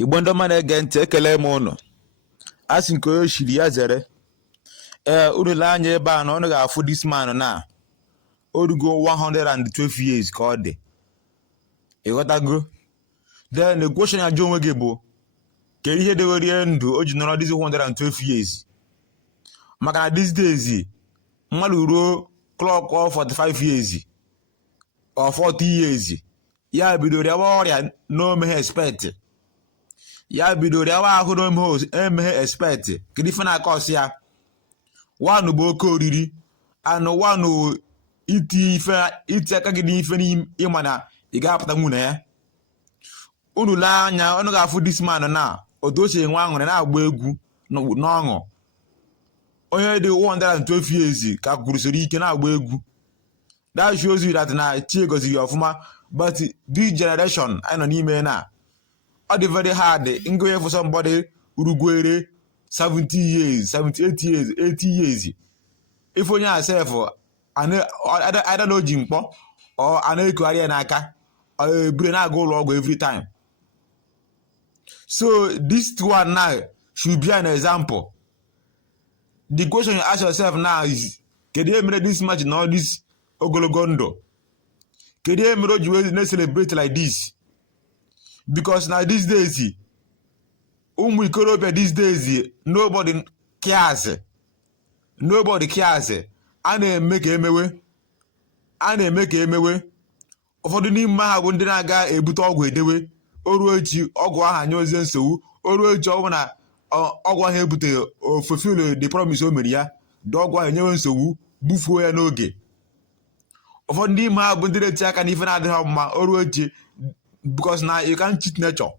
Igbo ndị ọma na-ege ntị, ekele m ụnụ. A sị nke onye chiri ya zere. Unu lee anya ebe a na ọnụ ga-afụ this man na orugo 112 years ka ọ dị. Ịghọtago? Then the question ya jụọ onwe gị bụ kedu ihe dewere ndụ o ji nọrọ this 112 years? Maka na these days mmadụ ruo clock of 45 years or 40 years ya bidoro yawa ọrịa n'omeghe expect. Ya bidoro yawa ahụ n'omeghe expect. Kedu ife na-aka ọsị ya? One bụ oke oriri, and one iti aka gị n'ife ịma na ị ga-apụta nwunye ya. Unu lee anya ọnụ ga-afụ this man na otu o si enwe aṅụrị na-agba egwu n'ọṅụ. Onye dị 112 years ka kwurusoro ike na-agba egwu. That shows you that na chi goziri ọfụma, but this generation anyị nọ n'ime na ọ dị very hard ngwe for somebody urugwere 70 years, 78 years, 80 years. If onye asef ada na oji mkpọ ọ ana-ekogharị ya n'aka ebure na-aga ụlọ ọgwụ every time. So this one now should be an example. The question you ask yourself now is kedu ihe mere this match na all this ogologo ndụ? Kedu ihe mere o ji wee na-celebrate like this? Because now these days ụmụ ikorobịa these days nobody cares. Nobody cares. A na-eme ka emewe. Ụfọdụ n'ime ha bụ ndị na-aga ebute ọgwụ edewe. O ruo echi ọgwụ ahụ anya ozie nsogbu. O ruo echi ọgwụ na ọgwụ ahụ ebuteghị o fulfill the promise o mere ya. Dị ọgwụ ahụ enyewe nsogbu bufuo ya n'oge. Ụfọdụ n'ime ha bụ ndị na-eti aka n'ife na-adịghị mma. O ruo echi because na you can't cheat nature.